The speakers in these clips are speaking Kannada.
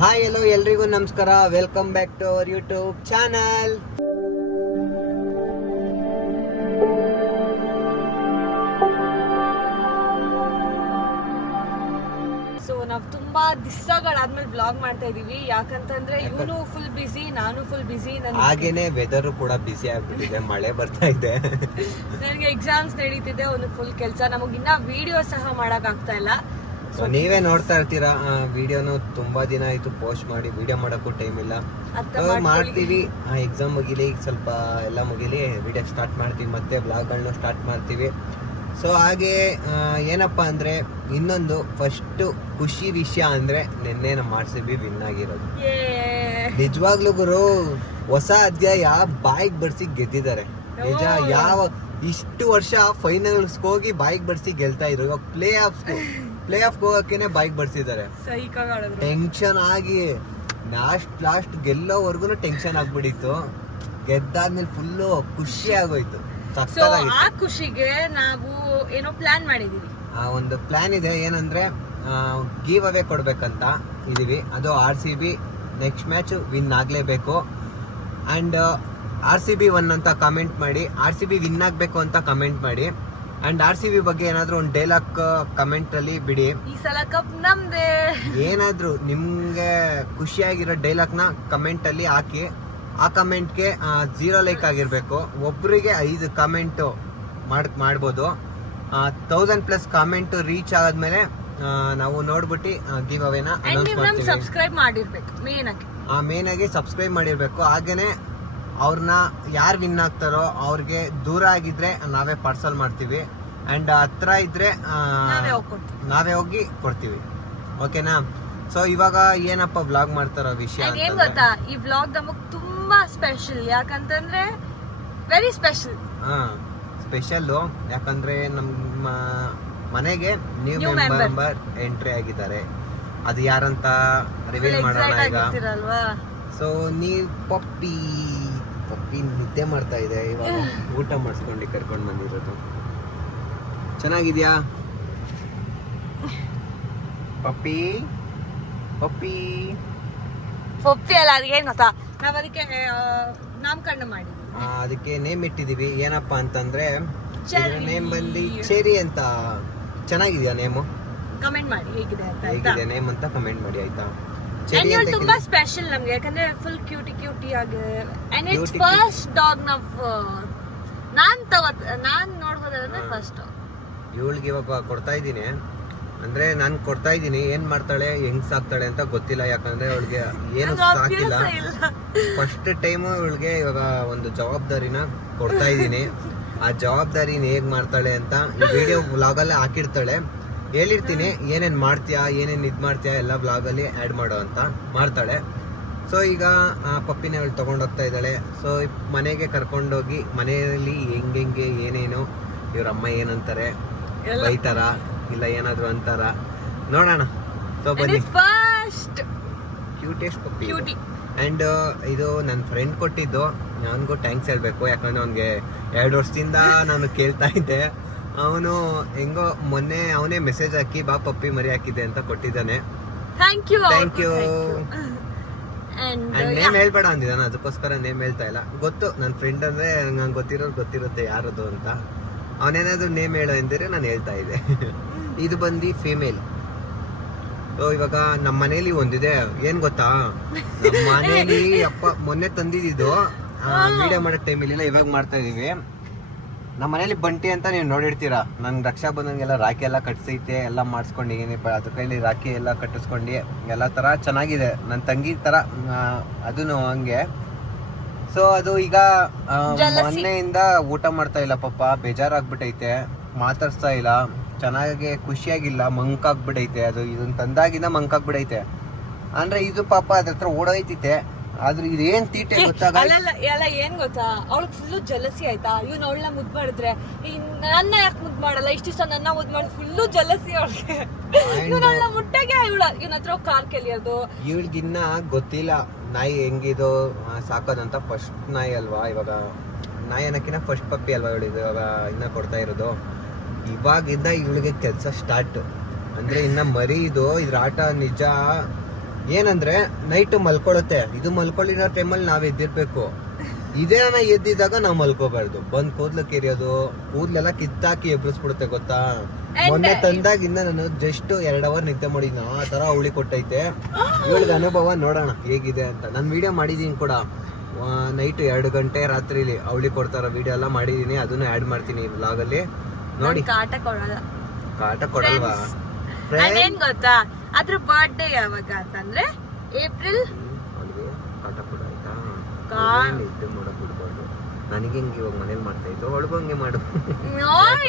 ಹಾಯ್ ಎಲ್ಲೋ ಎಲ್ರಿಗೂ ನಮಸ್ಕಾರ. Welcome back to our YouTube channel. So ನಾವು ತುಂಬಾ ದಿವಸಗಳಾದ್ಮೇಲೆ ವ್ಲಾಗ್ ಮಾಡ್ತಾ ಇದೀವಿ. ಯಾಕಂತಂದ್ರೆ ಇವನು ಫುಲ್ ಬಿಸಿ, ನಾನು ಫುಲ್ ಬಿಸಿ. ಹಾಗೇನೆ ವೆದರ್ ಕೂಡ ಬಿಸಿ ಆಗ್ಬಿಟ್ಟಿದೆ, ಮಳೆ ಬರ್ತಾ ಇದೆ. ನನಗೆ ಎಕ್ಸಾಮ್ಸ್ ನಡೀತಿದೆ, ಅವನು ಫುಲ್ ಕೆಲಸ. ನಮಗಿನ್ನ ವಿಡಿಯೋ ಸಹ ಮಾಡಕ್ ಆಗ್ತಾ ಇಲ್ಲ. ನೀವೇ ನೋಡ್ತಾ ಇರ್ತೀರಾ ವಿಡಿಯೋನು. ತುಂಬಾ ದಿನ ಆಯ್ತು ಪೋಸ್ಟ್ ಮಾಡಿ, ವಿಡಿಯೋ ಮಾಡಕ್ಕೂ ಟೈಮ್ ಇಲ್ಲ. ಮಾಡ್ತೀವಿ, ಎಕ್ಸಾಮ್ ಮುಗಿಲಿ, ಸ್ವಲ್ಪ ಎಲ್ಲ ಮುಗಿಲಿ, ವಿಡಿಯೋ ಸ್ಟಾರ್ಟ್ ಮಾಡ್ತೀವಿ, ಮತ್ತೆ ಬ್ಲಾಗ್ಗಳನ್ನ ಸ್ಟಾರ್ಟ್ ಮಾಡ್ತೀವಿ. ಸೊ ಹಾಗೆ ಏನಪ್ಪಾ ಅಂದ್ರೆ ಇನ್ನೊಂದು ಫಸ್ಟ್ ಖುಷಿ ವಿಷಯ ಅಂದ್ರೆ ನಿನ್ನೆ ನಮ್ಮ RCB ವಿನ್ ಆಗಿರೋದು. ನಿಜವಾಗ್ಲೂ ಗುರು, ಹೊಸ ಅಧ್ಯಾಯ ಬಾಯಿಗೆ ಬರ್ಸಿ ಗೆದ್ದಿದ್ದಾರೆ. ನಿಜ, ಯಾವ ಇಷ್ಟು ವರ್ಷ ಫೈನಲ್ಸ್ ಹೋಗಿ ಬಾಯಿಗೆ ಬರ್ಸಿ ಗೆಲ್ತಾ ಇದ್ರು, ಇವಾಗ ಪ್ಲೇ ಆಫ್ ಹೋಗಕ್ಕೇನೆ ಬೈಕ್ ಬರ್ಸಿದ್ದಾರೆ. ಟೆನ್ಷನ್ ಆಗಿ ಲಾಸ್ಟ್ ಗೆಲ್ಲೋವರೆಗೂ ಟೆನ್ಷನ್ ಆಗ್ಬಿಟ್ಟಿತ್ತು. ಗೆದ್ದಾದ್ಮೇಲೆ ಫುಲ್ಲು ಖುಷಿ ಆಗೋಯ್ತು. ಆ ಖುಷಿಗೆ ನಾವು ಏನೋ ಪ್ಲಾನ್ ಮಾಡಿದೀವಿ. ಒಂದು ಪ್ಲಾನ್ ಇದೆ, ಏನಂದ್ರೆ ಗಿವ್ ಅವೇ ಕೊಡ್ಬೇಕಂತ ಇದೀವಿ. ಅದು RCB ನೆಕ್ಸ್ಟ್ ಮ್ಯಾಚ್ ವಿನ್ ಆಗ್ಲೇಬೇಕು. ಅಂಡ್ RCB ಒನ್ ಅಂತ ಕಮೆಂಟ್ ಮಾಡಿ, RCB ವಿನ್ ಆಗ್ಬೇಕು ಅಂತ ಕಮೆಂಟ್ ಮಾಡಿ. ಅಂಡ್ RCB ಬಗ್ಗೆ ಏನಾದ್ರು ಒಂದು ಡೈಲಾಗ್ ಕಮೆಂಟ್ ಅಲ್ಲಿ ಬಿಡಿ. ಈ ಸಲ ಕಪ್ ನಮ್ದೇ. ಏನಾದ್ರು ನಿಮ್ಗೆ ಖುಷಿಯಾಗಿರೋ ಡೈಲಾಗ್ ನ ಕಮೆಂಟ್ ಅಲ್ಲಿ ಹಾಕಿ. ಆ ಕಮೆಂಟ್ಗೆ 0 ಲೈಕ್ ಆಗಿರ್ಬೇಕು. ಒಬ್ಬರಿಗೆ 5 ಕಮೆಂಟ್ ಮಾಡ್ಬೋದು. 1000+ ಕಮೆಂಟ್ ರೀಚ್ ಆದ್ಮೇಲೆ ನಾವು ನೋಡ್ಬಿಟ್ಟು ಗಿವ್ ಅವೇನ ಅನೌನ್ಸ್ ಮಾಡ್ತೀವಿ. ಸಬ್ಸ್ಕ್ರೈಬ್ ಮಾಡಿರ್ಬೇಕು ಮೇನ್ ಆಗಿ ಸಬ್ಸ್ಕ್ರೈಬ್ ಮಾಡಿರ್ಬೇಕು. ಹಾಗೇನೆ ಅವ್ರನ್ನ ಯಾರು ವಿನ್ ಆಗ್ತಾರೋ ಅವ್ರಿಗೆ ದೂರ ಆಗಿದ್ರೆ ನಾವೇ ಪಾರ್ಸಲ್ ಮಾಡ್ತೀವಿ. ಅಂಡ್ ಹತ್ರ ಇದ್ರೆ ನಾವೇ ಹೋಗಿ ಕೊಡ್ತೀವಿ. ಓಕೆನಾ? ಸೊ ಇವಾಗ ಏನಪ್ಪ ವ್ಲಾಗ್ ಮಾಡ್ತಾರೋ ವಿಷಯ ಏನ್ ಗೊತ್ತಾ, ಈ ವ್ಲಾಗ್ ನಮಗ್ ತುಂಬಾ ಸ್ಪೆಷಲ್. ಯಾಕಂತಂದ್ರೆ ವೆರಿ ಸ್ಪೆಷಲ್. ಸ್ಪೆಷಲ್ ಯಾಕಂದ್ರೆ ನಮ್ಮ ಮನೆಗೆ ನ್ಯೂ ಮೆಂಬರ್ ಎಂಟ್ರಿ ಆಗಿದ್ದಾರೆ. ಅದು ಯಾರಂತ ರಿವೀಲ್ ಮಾಡೋಣ ಈಗ. ಸೊ ನೀವ್ ಪಪ್ಪಿ ನಿದ್ದೆ ಮಾಡ್ತಾ ಇದೆ. ಇವಾಗ ಊಟ ಮಾಡಿಸ್ಕೊಂಡು ಕರ್ಕೊಂಡು ಬಂದಿರೋದು. ಚೆನ್ನಾಗಿದ್ಯಾ ಪಪ್ಪಿ? ಪಪ್ಪಿ ಅಲ್ಲ, ಅದೇನ್ ಗೊತ್ತಾ, ನಾವ್ ಅದಕ್ಕೆ ನಾಮಕರಣ ಮಾಡಿದ್ವಿ. ಅದಕ್ಕೆ ನೇಮ್ ಇಟ್ಟಿದೀವಿ. ಏನಪ್ಪಾ ಅಂತಂದ್ರೆ ನೇಮ್ ಬಂದು ಚೆರಿ ಅಂತ. ಚೆನ್ನಾಗಿದ್ಯಾ ನೇಮು? ಕಮೆಂಟ್ ಮಾಡಿ ಹೇಗಿದೆ ನೇಮ್ ಅಂತ ಕಮೆಂಟ್ ಮಾಡಿ, ಆಯ್ತಾ? ತುಂಬಾ ಸ್ಪೆಷಲ್ ನಮ್ಗೆ, ಯಾಕಂದ್ರೆ ಫುಲ್ ಕ್ಯೂಟಿ ಆಗಿ. ಅಂಡ್ ಇಟ್ಸ್ ಫಸ್ಟ್ ಡಾಗ್ ನಾನ್ ನೋಡ್ಬೋದಂದ್ರೆ ಫಸ್ಟ್ ಇವಳಿಗೆ ಇವಾಗ ಕೊಡ್ತಾ ಇದ್ದೀನಿ. ಅಂದ್ರೆ ನಾನು ಕೊಡ್ತಾ ಇದ್ದೀನಿ. ಏನ್ ಮಾಡ್ತಾಳೆ, ಹೆಂಗ್ ಸಾಕ್ತಾಳೆ ಅಂತ ಗೊತ್ತಿಲ್ಲ. ಯಾಕಂದ್ರೆ ಅವಳಿಗೆ ಏನು ಸಾಕಿಲ್ಲ. ಫಸ್ಟ್ ಟೈಮ್ ಇವಳಿಗೆ ಇವಾಗ ಒಂದು ಜವಾಬ್ದಾರಿನ ಕೊಡ್ತಾ ಇದ್ದೀನಿ. ಆ ಜವಾಬ್ದಾರಿನ ಹೇಗ್ ಮಾಡ್ತಾಳೆ ಅಂತ ಈ ವಿಡಿಯೋ ವ್ಲಾಗಲ್ಲೇ ಹಾಕಿರ್ತಾಳೆ. ಹೇಳಿರ್ತೀನಿ ಏನೇನ್ ಮಾಡ್ತೀಯಾ, ಏನೇನ್ ಇದ್ ಮಾಡ್ತೀಯಾ ಎಲ್ಲ ವ್ಲಾಗಲ್ಲಿ ಆ್ಯಡ್ ಮಾಡೋ ಅಂತ ಮಾಡ್ತಾಳೆ. ಸೊ ಈಗ ಪಪ್ಪಿನ ಅವಳು ತಗೊಂಡೋಗ್ತಾ ಇದ್ದಾಳೆ. ಸೊ ಮನೆಗೆ ಕರ್ಕೊಂಡೋಗಿ ಮನೆಯಲ್ಲಿ ಹೆಂಗೆ ಏನೇನು ಇವ್ರ ಅಮ್ಮ ಏನಂತಾರೆ, ಬೈತಾರ ಇಲ್ಲ ಏನಾದ್ರು ಅಂತಾರ, ನೋಡೋಣ. ಸೊ ಬನ್ನಿ. First cutest Pappi. ಅಂಡ್ ಇದು ನನ್ನ ಫ್ರೆಂಡ್ ಕೊಟ್ಟಿದ್ದು. ನನಗೂ ಥ್ಯಾಂಕ್ಸ್ ಹೇಳ್ಬೇಕು. ಯಾಕಂದ್ರೆ ಅವ್ನಿಗೆ 2 ವರ್ಷದಿಂದ ನಾನು ಕೇಳ್ತಾ ಇದ್ದೆ. ಅವನು ಹೆಂಗೋ ಮೊನ್ನೆ ಅವನೇ ಮೆಸೇಜ್ ಹಾಕಿ ಬಾ ಪಪ್ಪಿ ಮರಿ ಹಾಕಿದೆ ಅಂತ ಕೊಟ್ಟಿದ್ದಾನೆ. Thank you. ಅಂಡ್ ನೇಮ್ ಹೇಳ್ಬೇಡ ಅಂದಿದ್ದಾನೆ, ಅದಕ್ಕೋಸ್ಕರ ನೇಮ್ ಹೇಳ್ತಾ ಇಲ್ಲ. ಗೊತ್ತು ನನ್ನ ಫ್ರೆಂಡ್ ಅಂದ್ರೆ ನಂಗೆ ಗೊತ್ತಿರುತ್ತೆ ಯಾರದು ಅಂತ. ಅವನೇನಾದ್ರು ನೇಮ್ ಹೇಳೋ ಎಂದರೆ ನಾನು ಹೇಳ್ತಾ ಇದ್ದೆ. ಇದು ಬಂದು ಫೀಮೇಲ್. ಸೊ ಇವಾಗ ನಮ್ಮ ಮನೇಲಿ ಒಂದಿದೆ. ಏನ್ ಗೊತ್ತಾ, ನಮ್ಮ ಮನೇಲಿ ಅಪ್ಪ ಮೊನ್ನೆ ತಂದಿದ್ದು ವಿಡಿಯೋ ಮಾಡೋ ಟೈಮ್ ಇಲ್ಲ, ಇವಾಗ ಮಾಡ್ತಾ ಇದೀವಿ. ನಮ್ಮ ಮನೇಲಿ ಬಂಟಿ ಅಂತ ನೀವು ನೋಡಿರ್ತೀರಾ. ನನ್ ರಕ್ಷಾ ಬಂಧನ್ಗೆಲ್ಲ ರಾಖಿ ಎಲ್ಲ ಕಟ್ಸೈತೆ, ಎಲ್ಲ ಮಾಡಿಸ್ಕೊಂಡಿದ್ದೀನಿ. ಅದ್ರ ಕೈಲಿ ರಾಖಿ ಎಲ್ಲ ಕಟ್ಟಿಸ್ಕೊಂಡು ಎಲ್ಲ ತರ ಚೆನ್ನಾಗಿದೆ. ನನ್ನ ತಂಗಿ ತರ ಅದನ್ನು ಹಂಗೆ. ಸೊ ಅದು ಈಗ ಮೊನ್ನೆಯಿಂದ ಊಟ ಮಾಡ್ತಾ ಇಲ್ಲ ಪಾಪ. ಬೇಜಾರಾಗ್ಬಿಟ್ಟೈತೆ, ಮಾತಾಡ್ಸ್ತಾ ಇಲ್ಲ, ಚೆನ್ನಾಗಿ ಖುಷಿಯಾಗಿಲ್ಲ, ಮಂಕಾಗ್ಬಿಟ್ಟೈತೆ. ಅದು ಇದನ್ನ ತಂದಾಗಿಂದ ಮಂಕಾಗ್ಬಿಟ್ಟೈತೆ. ಅಂದ್ರೆ ಇದು ಪಾಪ ಅದ್ರ ಹತ್ರ ಓಡೋಯ್ತೈತೆ. ಆದ್ರೆ ಇದೇನ್ ತೀಟೆ ಗೊತ್ತಾಗಲ್ಲ. ಏನ್ ಗೊತ್ತಾ, ಅವಳಿಗೆ ಫುಲ್ಲು ಜಲಸಿ ಆಯ್ತಾ. ಇವ್ನ ಅವಳನ್ನ ಮುದ್ ಮಾಡಿದ್ರೆ ನನ್ನ ಯಾಕೆ ಮುದ್ ಮಾಡಲ್ಲ, ಇಷ್ಟ ದಿವಸ ನನ್ನ ಮುದ್ ಮಾಡಿ ಫುಲ್ಲು ಜಲಸಿ ಅವಳಿಗೆ. ಇವನವಳ ಮುಟ್ಟೆಗೆ ಇವನ ಹತ್ರ ಕಾಲ್ ಕೆಲಿಯೋದು. ಇವಳಿಗಿನ್ನ ಗೊತ್ತಿಲ್ಲ ನಾಯಿ ಹೆಂಗಿದು ಸಾಕೋದಂತ. ಫಸ್ಟ್ ನಾಯಿ ಅಲ್ವಾ ಇವಾಗ, ನಾಯಿ ಅನ್ನಕ್ಕಿನ್ನ ಫಸ್ಟ್ ಪಪ್ಪಿ ಅಲ್ವಾ ಇವಳಿದು ಇವಾಗ ಇನ್ನ ಕೊಡ್ತಾ ಇರೋದು. ಇವಾಗಿಂದ ಇವಳಿಗೆ ಕೆಲಸ ಸ್ಟಾರ್ಟ್. ಅಂದ್ರೆ ಇನ್ನ ಮರಿ ಇದು ಇದ್ರ ಆಟ ನಿಜ ಏನಂದ್ರೆ ನೈಟ್ ಮಲ್ಕೊಳ್ಳುತ್ತೆ, ಇದು ಮಲ್ಕೊಳ್ಳಿರೋ ಟೈಮಲ್ಲಿ ನಾವ್ ಎದ್ದಿರ್ಬೇಕು. ಇದೇ ಎದ್ದಿದಾಗ ನಾವ್ ಮಲ್ಕೋಬಾರ್ದು. ಬಂದ್ ಕೂದ್ಲು ಕೆರಿಯೋದು, ಕೂದ್ಲೆಲ್ಲ ಕಿತ್ತಾಕಿ ಎಬ್ರಿಸ್ಬಿಡುತ್ತೆ ಗೊತ್ತಾ. ಮೊನ್ನೆ ತಂದಾಗಿಂದ ನಾನು ಜಸ್ಟ್ 2 ಅವರ್ ನಿದ್ದೆ ಮಾಡಿದ್ನ, ಆ ತರ ಅವಳಿ ಕೊಟ್ಟೈತೆ. ಇವಳಿಗೆ ಅನುಭವ ನೋಡೋಣ ಹೇಗಿದೆ ಅಂತ. ನಾನು ವಿಡಿಯೋ ಮಾಡಿದೀನಿ ಕೂಡ, ನೈಟ್ 2 ಗಂಟೆ ರಾತ್ರಿಲಿ ಅವಳಿ ಕೊಡ್ತಾರ ವಿಡಿಯೋ ಎಲ್ಲ ಮಾಡಿದೀನಿ, ಅದನ್ನು ಆಡ್ ಮಾಡ್ತೀನಿ ಈ ವ್ಲಾಗ್ ಅಲ್ಲಿ ನೋಡಿ. ಕಾಟ ಕೊಡಲ್ಲ, ಕಾಟ ಕೊಡಲ್ವಾ? ಏನ್ ಗೊತ್ತಾ, ಅದ್ರ ಬರ್ಡೇ ಯಾವಾಗ ಅಂತಂದ್ರೆ ಏಪ್ರಿಲ್. ಕಾಟ ಕೊಡ ಆಯ್ತಾ, ನಿದ್ದೆ ಮಾಡಕ್ ಬಿಡ್ಬಾರ್ದು. ನನಗೆ ಹೆಂಗೆ ಇವಾಗ ಮನೇಲಿ ಮಾಡ್ತಾ ಇತ್ತು, ಒಳಗೂ ಹಂಗೆ ಮಾಡು.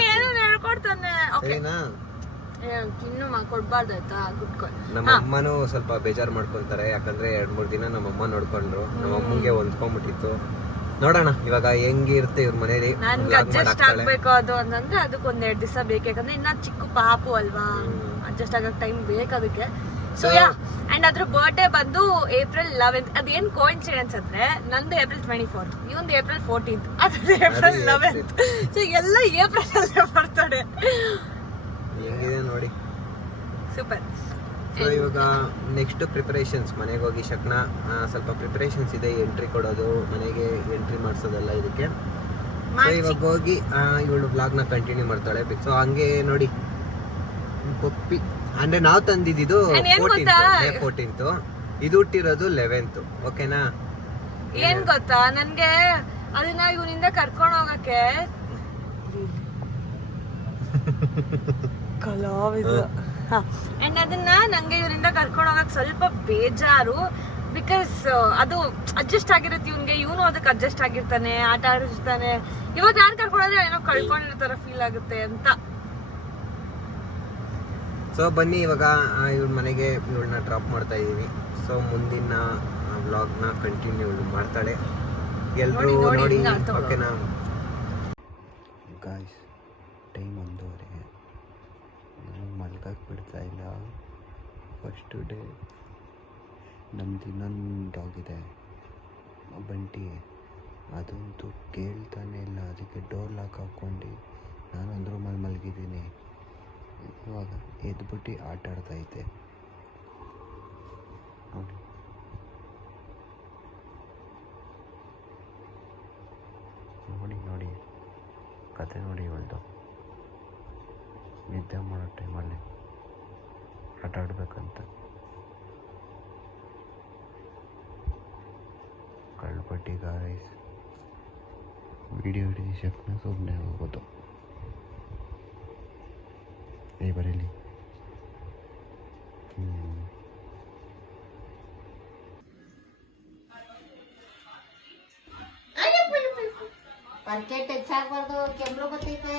ಏನು ಹೇಳ್ಕೊಡ್ತಾನೆ ಸರಿನಾ? ಇನ್ನು ಕೊಡ್ಬಾರ್ದು ಆಯ್ತಾ, ಗುಡ್ಕೊಂಡು. ನಮ್ಮ ಅಮ್ಮನೂ ಸ್ವಲ್ಪ ಬೇಜಾರ್ ಮಾಡ್ಕೊಂತಾರೆ, ಯಾಕಂದ್ರೆ 2-3 ದಿನ ನಮ್ಮ ಅಮ್ಮ ನೋಡ್ಕೊಂಡ್ರು. ನಮ್ಮ ಅಮ್ಮಂಗೆ ಹೊಂದ್ಕೊಂಡ್ಬಿಟ್ಟಿತ್ತು. ನೋಡೋಣ ಇವಾಗ ಹೆಂಗಿರುತ್ತೆ ಇವ್ರ ಮನೇಲಿ. ನನ್ಗೆ ಅಡ್ಜಸ್ಟ್ ಆಗ್ಬೇಕು ಅದು ಅಂತಂದ್ರೆ ಅದಕ್ಕೆ 1-2 ದಿವಸ ಬೇಕು, ಯಾಕಂದ್ರೆ ಇನ್ನ ಚಿಕ್ಕ ಪಾಪು ಅಲ್ವಾ, ಅಡ್ಜಸ್ಟ್ ಆಗಕ್ ಟೈಮ್ ಬೇಕು ಅದಕ್ಕೆ. ಸೊ ಯಾ, ಅಂಡ್ ಅದ್ರ ಬರ್ಡೇ ಬಂದು ಏಪ್ರಿಲ್ 11th. ಅದೇನ್ ಕೋಇನ್ಸಿಡೆನ್ಸ್ ಅಂದ್ರೆ ನಂದು ಏಪ್ರಿಲ್ 24th, ಇವಂದು ಏಪ್ರಿಲ್ 14th, ಅದ್ರ ಏಪ್ರಿಲ್ 11th. ಸೊ ಎಲ್ಲ ಏಪ್ರಿಲ್ ಅಲ್ಲೇ ಬರ್ತಾಡೆ. ಹೆಂಗಿದೆ ನೋಡಿ, ಸೂಪರ್. ಸೊ ಇವಾಗ ನೆಕ್ಸ್ಟ್ ಪ್ರಿಪರೇಷನ್ಸ್, ಮನೆಗೆ ಹೋಗಿ ಶಕ್ನ ಸ್ವಲ್ಪ ಪ್ರಿಪರೇಷನ್ಸ್ ಇದೆ, ಎಂಟ್ರಿ ಕೊಡೋದು, ಮನೆಗೆ ಎಂಟ್ರಿ ಮಾಡಿಸೋದೆಲ್ಲ ಇದಕ್ಕೆ. ಸೊ ಇವಾಗ ಹೋಗಿ ಇವಳು ವ್ಲಾಗ್ನ ಕಂಟಿನ್ಯೂ ಮಾಡ್ತಾಳೆ. ಸೊ ಹಂಗೆ ನೋಡಿ ಪಪ್ಪಿ ಅಂದ್ರೆ ನಾವು ತಂದಿದ್ದು 14th, ಇದು ಹುಟ್ಟಿರೋದು 11th. ಓಕೆನಾ? ಏನ್ ಗೊತ್ತಾ, ನನ್ಗೆ ಅದನ್ನ ಇವನಿಂದ ಕರ್ಕೊಂಡು ಹೋಗಕ್ಕೆ ಕಲಾವಿದ. ಅಂಡ್ ಅದನ್ನ ನಂಗೆ ಇವರಿಂದ ಕರ್ಕೊಂಡು ಹೋಗಕ್ ಸ್ವಲ್ಪ ಬೇಜಾರು, ಬಿಕಾಸ್ ಅದು ಅಡ್ಜಸ್ಟ್ ಆಗಿರುತ್ತೆ ಇವನ್ಗೆ, ಇವನು ಅದಕ್ಕೆ ಅಡ್ಜಸ್ಟ್ ಆಗಿರ್ತಾನೆ, ಆಟ ಆಡಿಸ್ತಾನೆ. ಇವಾಗ ನಾನು ಕರ್ಕೊಂಡ್ರೆ ಏನೋ ಕಳ್ಕೊಂಡಿರ್ತಾರ ಫೀಲ್ ಆಗುತ್ತೆ ಅಂತ. ಸೊ ಬನ್ನಿ ಇವಾಗ ಇವ್ರ ಮನೆಗೆ ಇವಳನ್ನ ಡ್ರಾಪ್ ಮಾಡ್ತಾ ಇದೀವಿ. ಸೊ ಮುಂದಿನ ವ್ಲಾಗ್ನ ಕಂಟಿನ್ಯೂ ಮಾಡ್ತಾಳೆ, ಎಲ್ಲರೂ ನೋಡಿ. ಓಕೆನಾ ಗಾಯ್ಸ್, ಟೈಮ್ 1:30. ನನಗೆ ಮಲ್ಕಕ್ಕೆ ಬಿಡ್ತಾ ಇಲ್ಲ. First day. ನಮ್ದು ಇನ್ನೊಂದು ಡಾಗ್ ಇದೆ ಬಂಟಿ, ಅದಂತೂ ಕೇಳ್ತಾನೆ ಇಲ್ಲ. ಅದಕ್ಕೆ ಡೋರ್ ಲಾಕ್ ಹಾಕ್ಕೊಂಡು ನಾನು ಒಂದು ರೂಮಲ್ಲಿ ಮಲಗಿದ್ದೀನಿ. ಇವಾಗ ಎದ್ಬಿಟ್ಟು ಆಟ ಆಡ್ತೈತೆ ನೋಡಿ. ನೋಡಿ ನೋಡಿ ಕತೆ ನೋಡಿ, ಇವಳ್ದು ನಿದ್ದೆ ಮಾಡೋ ಟೈಮಲ್ಲಿ ಆಟ ಆಡ್ಬೇಕಂತ. ಕಳ್ಪಟ್ಟಿ ಗಾಯ್ಸ್, ವಿಡಿಯೋ ಹಿಡಿದು ಶಕ್ನ ಸುಮ್ಮನೆ ಹೋಗೋದು. ಬರೀಲಿ. ಪರ್ಕೆಟ್ ಹೆಚ್ಚಾಗ್ಬಾರ್ದು, ಕೆಮ್ರು ಬರ್ತೈತೆ.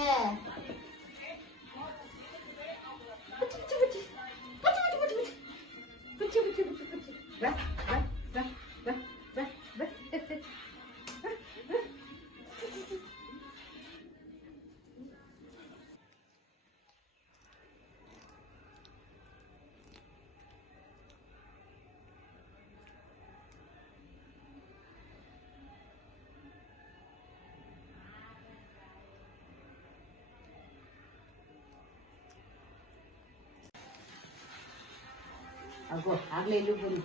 ಅಗೋ ಆಗ್ಲೇ ಇಲ್ಲಿ ಬನ್ನಿ.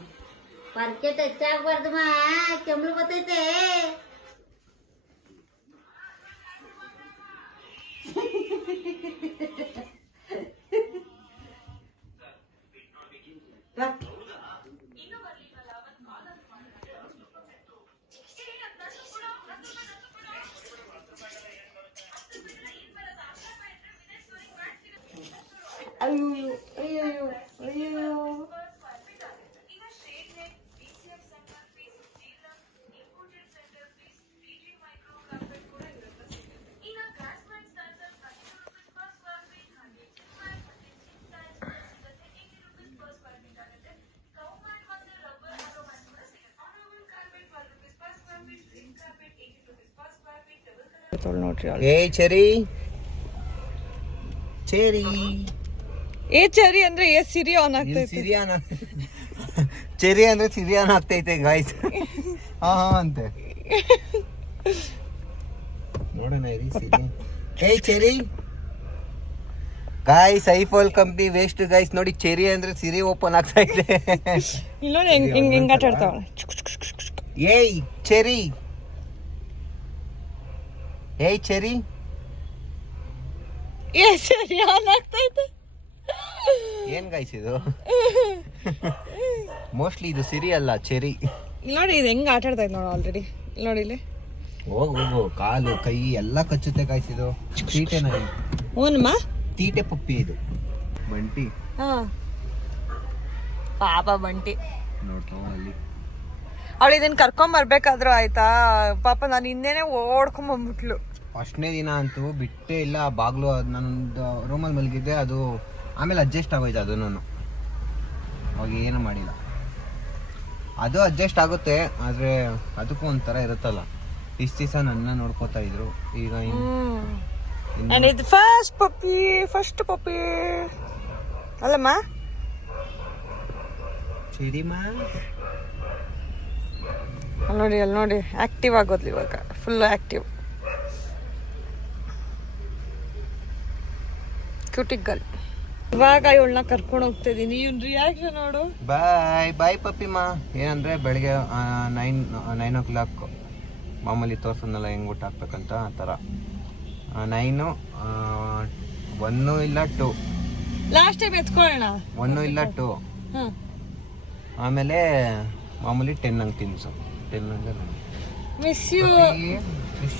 ಪರ್ಕೆಟ್ ಹೆಚ್ಚಾಗ್ಬಾರ್ದು ಮಾ, ಕೆಮ್ಳು ಬರ್ತೈತೆ. ಅಯ್ಯೋ ಅಯ್ಯೋ ಅಯ್ಯೋ. ಏ ಚೆರಿ ಚೆರಿ, ಏ ಚೆರಿ ಅಂದ್ರೆ ಏ ಸಿರಿ ಆನ್ ಆಗ್ತೈತೆ. ಸಿರಿಯಾನ ಚೆರಿ ಅಂದ್ರೆ ಸಿರಿಯಾನ ಆಗ್ತೈತೆ ಗಾಯ್ಸ್. ಹಾ ಅಂತೆ ನೋಡೋಣ ಇರಿ. ಸಿರಿ ಏ cherry guys iPhone company waste guys. ನೋಡಿ ಚೆರಿ ಅಂದ್ರೆ ಸಿರಿ ಓಪನ್ ಆಗ್ತಾ ಇದೆ. ಇಲ್ಲ ಹೆಂಗ್ ಆಟ ಆಡ್ತಾವಳೆ. ಏಯ್ ಚೆರಿ, ಏಯ್ ಚೆರಿ, ಸರಿ ಆನ್ ಆಗ್ತೈತೆ. ಏನ್ ಗಾಯ್ಸ್ ಇದು? ಮೋಸ್ಟ್ಲಿ ಇದು ಸಿರಿ ಅಲ್ಲ, ಚೆರಿ. ನೋಡಿ ಇದು ಹೆಂಗ್ ಆಟ ಆಡ್ತಾ ಇದ್ ನೋಡು ಆಲ್ರೆಡಿ. ನೋಡಿ ಇಲ್ಲಿ ಹೋಗು ಕಾಲು ಕೈ ಎಲ್ಲ ಕಚ್ಚುತ್ತೆ ಗಾಯ್ಸ್. ಇದು ತೀಟೆ ನನಗೆ, ಓನಮ್ಮ ತೀಟೆ ಪಪ್ಪಿ ಇದು ಬಂಟಿ. ಹಾ ಪಾಪ ಬಂಟಿ ನೋಡ್ಕೊ ಅಲ್ಲಿ. ಅವಳು ಇದನ್ನ ಕರ್ಕೊಂಡ್ ಬರ್ಬೇಕಾದ್ರು ಆಯ್ತಾ, ಪಾಪ ನಾನು ಹಿಂದೆನೆ ಓಡ್ಕೊಂಡ್ ಬಂದ್ಬಿಟ್ಲು. ಫಸ್ಟ್ನೇ ದಿನ ಅಂತೂ ಬಿಟ್ಟೇ ಇಲ್ಲ. ಬಾಗ್ಲು ನಾನೊಂದು ರೂಮಲ್ಲಿ ಮಲಗಿದ್ದೆ, ಅದು ಆಮೇಲೆ ಅಡ್ಜಸ್ಟ್ ಆಗೋಯ್ತು. ಅದನ್ನು ಅವಾಗ ಏನು ಮಾಡಿಲ್ಲ. ಅದು ಅಡ್ಜಸ್ಟ್ ಆಗುತ್ತೆ, ಆದರೆ ಅದಕ್ಕೂ ಒಂಥರ ಇರುತ್ತಲ್ಲ. ಇಷ್ಟು ದಿವಸ ನನ್ನ ನೋಡ್ಕೋತಾ ಇದ್ರು, ಈಗ And it's first puppy ಅಲ್ಲಮ್ಮ ಸರಿಮಾ. ಅಲ್ಲಿ ನೋಡಿ ಆಕ್ಟಿವ್ ಆಗೋದ್ಲಿ ಇವಾಗ, ಫುಲ್ ಆಕ್ಟಿವ್. ಕ್ಯೂಟಿಕ್ ಗರ್ಲ್. ಇವಾಗ ಇವಳನ್ನ ಕರ್ಕೊಂಡು ಹೋಗ್ತಾ ಇದೀನಿ. ಇವ್ನ ರಿಯಾಕ್ಷನ್ ನೋಡು. ಬಾಯ್ ಪಪ್ಪಿಮಾ. ಏನಂದ್ರೆ ಬೆಳಗ್ಗೆ 9 o'clock ಮಾಮೂಲಿ ತೋರ್ಸೋದನ್ನೆಲ್ಲ ಹೆಂಗ್ ಊಟ ಹಾಕ್ಬೇಕಂತ ಆ ಥರ 9, 1 ಇಲ್ಲ 2. Last time ಎತ್ಕೊಳ್ಳೋಣ. 1 ಇಲ್ಲ 2. ಆಮೇಲೆ ಮಾಮೂಲಿ 10 ಹಂಗೆ ತಿನ್ಸು. 10 ಹಂಗೆ ಮಿಸ್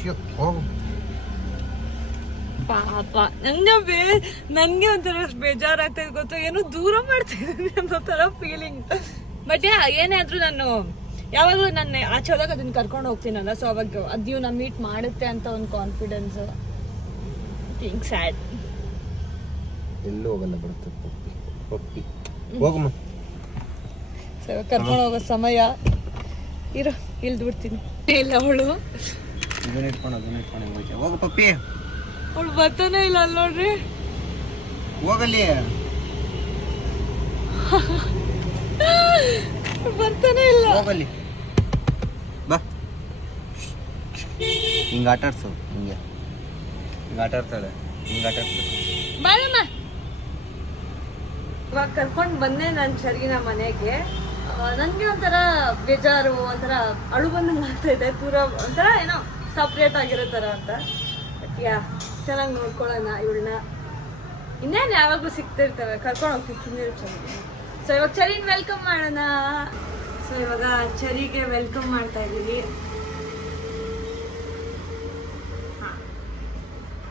ಯು. ಹೋಗು ಪಾಪ. ನನ್ಗೆ ಒಂಥರ ಬೇಜಾರಾಗ್ತದೆ ಗೊತ್ತು, ಏನೋ ದೂರ ಮಾಡ್ತಿದ್ದೀನಿ ಅನ್ನೋ ಥರ ಫೀಲಿಂಗ್. ಬಟ್ ಏನೇ ಆದ್ರೂ ನಾನು ಯಾವಾಗಲೂ ನನ್ನ ಆಚೆ ಹೋದಾಗ ಅದನ್ನ ಕರ್ಕೊಂಡು ಹೋಗ್ತೀನಲ್ಲ, ಸೊ ಅವಾಗ ಅದು ಇವ್ನ ಮೀಟ್ ಮಾಡುತ್ತೆ ಅಂತ ಒಂದು ಕಾನ್ಫಿಡೆನ್ಸ್. Think sad. ಎಲ್ಲೂ ಹೋಗಲ್ಲ ಬರುತ್ತೆ ಪಪ್ಪಿ. ಹೋಗಮ್ಮ. ಸೊ ಇವಾಗ ಕರ್ಕೊಂಡು ಹೋಗೋ ಸಮಯ. ಇರು ಇಲ್ದು ಬಿಡ್ತೀನಿ. ಇಲ್ಲ ಅವಳು ಇದನ್ನ ಇಟ್ಕೊಂಡು ಹೋಗು ಪಪ್ಪಿ. ಅವಳು ಬರ್ತಾನೆ ಇಲ್ಲ ಅಲ್ಲಿ ನೋಡ್ರಿ. ಹೋಗಲಿ, ಬರ್ತಾನೆ ಇಲ್ಲ. ಹೋಗಲಿ ಬಾ. ಹಿಂಗ ಆಟ ಆಡ್ಸು. ಹಿಂಗ ಆಟ ಆಡ್ತಾಳೆ. ಹಿಂಗ ಆಟ ಆಡ್ಸು. ಬಾಳಮ್ಮ. ಇವಾಗ ಕರ್ಕೊಂಡು ಬಂದೆ ನಾನು ಶರ್ಗಿನ ಮನೆಗೆ. ನನಗೆ ಒಂಥರ ಬೇಜಾರು, ಒಂಥರ ಅಳು ಬಂದಂಗೆ ಆಗ್ತಾ ಇದೆ. ದೂರ ಒಂಥರ ಏನೋ ಸಪ್ರೇಟ್ ಆಗಿರೋ ಥರ ಅಂತ. ಬಟ್ ಚೆನ್ನಾಗಿ ನೋಡ್ಕೊಳ್ಳೋಣ ಇವಳನ್ನ. ಇನ್ನೇನು ಯಾವಾಗಲೂ ಸಿಗ್ತಿರ್ತವೆ, ಕರ್ಕೊಂಡು ಹೋಗ್ತೀವಿ ಸುಮ್ಮನೆ ಚೆನ್ನಾಗಿ. ಸೊ ಇವಾಗ ಚರಿನ ವೆಲ್ಕಮ್ ಮಾಡೋಣ. ಸೊ ಇವಾಗ ಚರಿಗೆ ವೆಲ್ಕಮ್ ಮಾಡ್ತಾ ಇದ್ದೀವಿ. ಹಾಂ,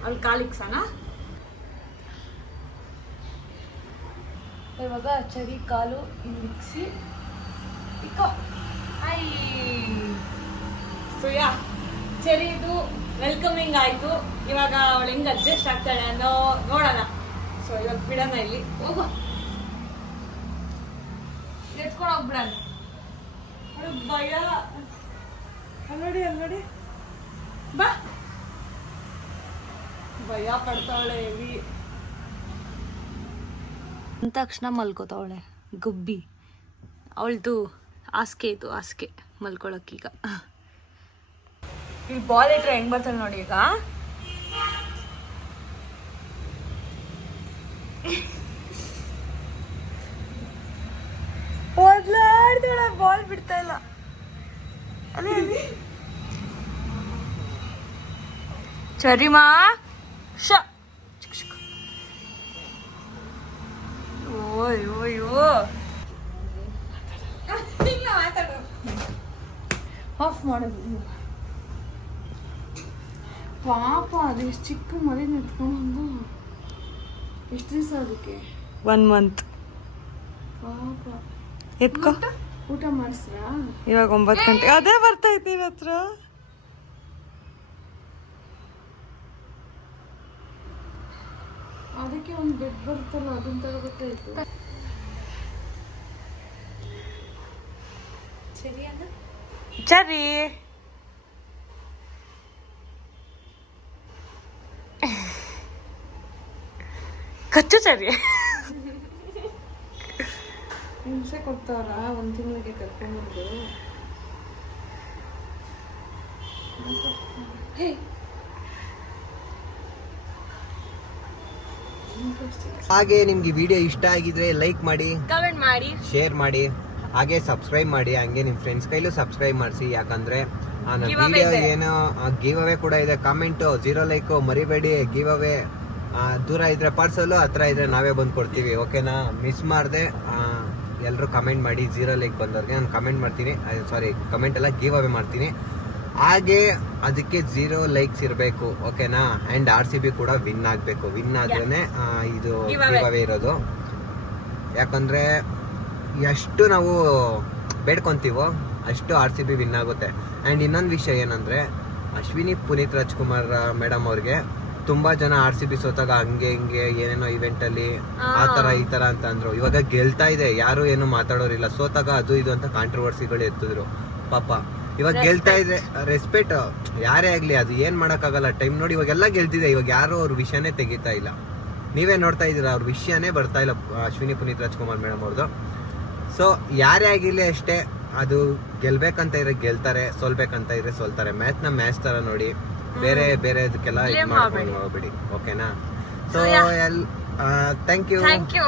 ಅಲ್ಲಿ ಕಾಲಿಕ್ಸಣ. ಇವಾಗ ಚರಿ ಕಾಲು ಇಕ್ಸಿ ಇಕ್ಕೋ. ಐ ಸೊ ಚರಿದು ವೆಲ್ಕಮಿಂಗ್ ಆಯಿತು. ಇವಾಗ ಅವಳು ಹೆಂಗೆ ಅಡ್ಜಸ್ಟ್ ಆಗ್ತಾಳೆ ಅನ್ನೋ ನೋಡೋಣ. ಸೊ ಇವಾಗ ಬಿಡೋಣ, ಇಲ್ಲಿ ಹೋಗೋ, ಎತ್ಕೊಂಡು ಹೋಗ್ಬಿಡೋಣ. ಭಯ. ಅಲ್ಲಿ ನೋಡಿ ಬಾ. ಭಯ ಪಡ್ತಾವಳೆ ಹೆವಿ. ಅಂದ ತಕ್ಷಣ ಮಲ್ಕೋತಾವಳೆ ಗುಬ್ಬಿ. ಅವಳದು ಹಾಸಿಗೆ ಇದು, ಹಾಸಿಗೆ ಮಲ್ಕೊಳಕ್ಕೀಗ. ಇಲ್ಲಿ ಬಾಲ್ ಇಟ್ರೆ ಹೆಂಗ್ ಬರ್ತಾಳೆ ನೋಡಿ. ಈಗ ಓದ್ಲಾಡ್ತಾಳೆ, ಬಾಲ್ ಬಿಡ್ತಾ ಇಲ್ಲ. ಅದೇ ಚರಿಮಾ ಶ. ಓಯ್ಯೋ ಆಫ್ ಮಾಡೋದು. ಪಾಪ ಅದೆಷ್ಟು ಚಿಕ್ಕ ಮರಿ ನೆತ್ಕೊಂಡು ಎಷ್ಟು ದಿವಸ ಅದಕ್ಕೆ? 1 month. ಪಾಪ ಎತ್ಕೋ. ಊಟ ಮಾಡಿಸ್ರಾ? ಇವಾಗ 9 ಗಂಟೆ. ಅದೇ ಬರ್ತಾ ಇದ್ದೀನಿ ಹತ್ರ. ಅದಕ್ಕೆ ಒಂದು ಬೆಡ್ ಬರುತ್ತಲ್ಲ, ಅದನ್ನ ತಗೋಬೇಕಾಯ್ತು. ಚರಿ ಕಚ್ಚು ಚರಿ. ಹಿಂಸೆ ಕೊಡ್ತಾರ 1 ತಿಂಗಳಿಗೆ ಕರ್ಕೊಂಡ್ಬಂದು. ಹಾಗೆ ನಿಮ್ಗೆ ವಿಡಿಯೋ ಇಷ್ಟ ಆಗಿದ್ರೆ ಲೈಕ್ ಮಾಡಿ, ಕಮೆಂಟ್ ಮಾಡಿ, ಶೇರ್ ಮಾಡಿ, ಹಾಗೆ ಸಬ್ಸ್ಕ್ರೈಬ್ ಮಾಡಿ. ಹಂಗೆ ನಿಮ್ಮ ಫ್ರೆಂಡ್ಸ್ ಕೈಲೂ ಸಬ್ಸ್ಕ್ರೈಬ್ ಮಾಡಿಸಿ. ಯಾಕಂದ್ರೆ ನನ್ನ ವಿಡಿಯೋ ಏನೋ ಗಿವ್ ಅವೇ ಕೂಡ ಇದೆ. ಕಾಮೆಂಟು 0 ಲೈಕ್ ಮರಿಬೇಡಿ. ಗಿವ್ ಅವೇ ದೂರ ಇದ್ರೆ ಪಾರ್ಸಲು, ಹತ್ರ ಇದ್ರೆ ನಾವೇ ಬಂದು ಕೊಡ್ತೀವಿ. ಓಕೆನಾ? ಮಿಸ್ ಮಾಡದೆ ಎಲ್ಲರೂ ಕಮೆಂಟ್ ಮಾಡಿ. 0 ಲೈಕ್ ಬಂದವ್ರಿಗೆ ನಾನು ಕಮೆಂಟ್ ಮಾಡ್ತೀನಿ, ಸಾರಿ ಕಮೆಂಟ್ ಎಲ್ಲ ಗಿವ್ ಅವೇ ಮಾಡ್ತೀನಿ. ಹಾಗೆ ಅದಕ್ಕೆ 0 ಲೈಕ್ಸ್ ಇರಬೇಕು. ಓಕೆನಾ? ಅಂಡ್ RCB ಕೂಡ ವಿನ್ ಆಗಬೇಕು. ವಿನ್ ಆದ್ರೇನೆ ಇದು ಗಿವ್ ಅವೇ ಇರೋದು. ಯಾಕಂದ್ರೆ ಎಷ್ಟು ನಾವು ಬೇಡ್ಕೊಂತೀವೋ ಅಷ್ಟು RCB ವಿನ್ ಆಗುತ್ತೆ. ಅಂಡ್ ಇನ್ನೊಂದು ವಿಷಯ ಏನಂದ್ರೆ, ಅಶ್ವಿನಿ ಪುನೀತ್ ರಾಜ್ಕುಮಾರ್ ಮೇಡಮ್ ಅವ್ರಿಗೆ ತುಂಬಾ ಜನ RCB ಸೋತಾಗ ಹಂಗೆ ಹಿಂಗೆ ಏನೇನೋ ಇವೆಂಟ್ ಅಲ್ಲಿ ಆ ತರ ಈ ತರ ಅಂತ ಅಂದ್ರು. ಇವಾಗ ಗೆಲ್ತಾ ಇದೆ, ಯಾರು ಏನು ಮಾತಾಡೋರಿಲ್ಲ. ಸೋತಾಗ ಅದು ಇದು ಅಂತ ಕಾಂಟ್ರವರ್ಸಿಗಳು ಎತ್ತಿದ್ರು ಪಾಪ. ಇವಾಗ ಗೆಲ್ತಾ ಇದೆ, ರೆಸ್ಪೆಕ್ಟ್ ಯಾರೇ ಆಗ್ಲಿ, ಅದು ಏನ್ ಮಾಡಕ್ಕಾಗಲ್ಲ. ಟೈಮ್ ನೋಡಿ ಇವಾಗೆಲ್ಲ ಗೆಲ್ತಿದೆ. ಇವಾಗ ಯಾರು ಅವ್ರ ವಿಷಯನೇ ತೆಗಿತಾ ಇಲ್ಲ. ನೀವೇ ನೋಡ್ತಾ ಇದೀರಾ, ಅವ್ರ ವಿಷಯನೇ ಬರ್ತಾ ಇಲ್ಲ ಅಶ್ವಿನಿ ಪುನೀತ್ ರಾಜ್ಕುಮಾರ್ ಮೇಡಮ್ ಅವ್ರದ್ದು. ಸೊ ಯಾರೇ ಆಗಿರ್ಲಿ ಅಷ್ಟೇ, ಅದು ಗೆಲ್ಬೇಕಂತ ಇದ್ರೆ ಗೆಲ್ತಾರೆ, ಸೋಲ್ಬೇಕಂತ ಇದ್ರೆ ಸೋಲ್ತಾರೆ. ಮ್ಯಾಚ್ ತರ ನೋಡಿ, ಬೇರೆ ಬೇರೆದಕ್ಕೆಲ್ಲ ಇದು ಮಾಡ್ಕೊಂಡು ಹೋಗ್ಬಿಡಿ. ಓಕೆನಾ? So thank you.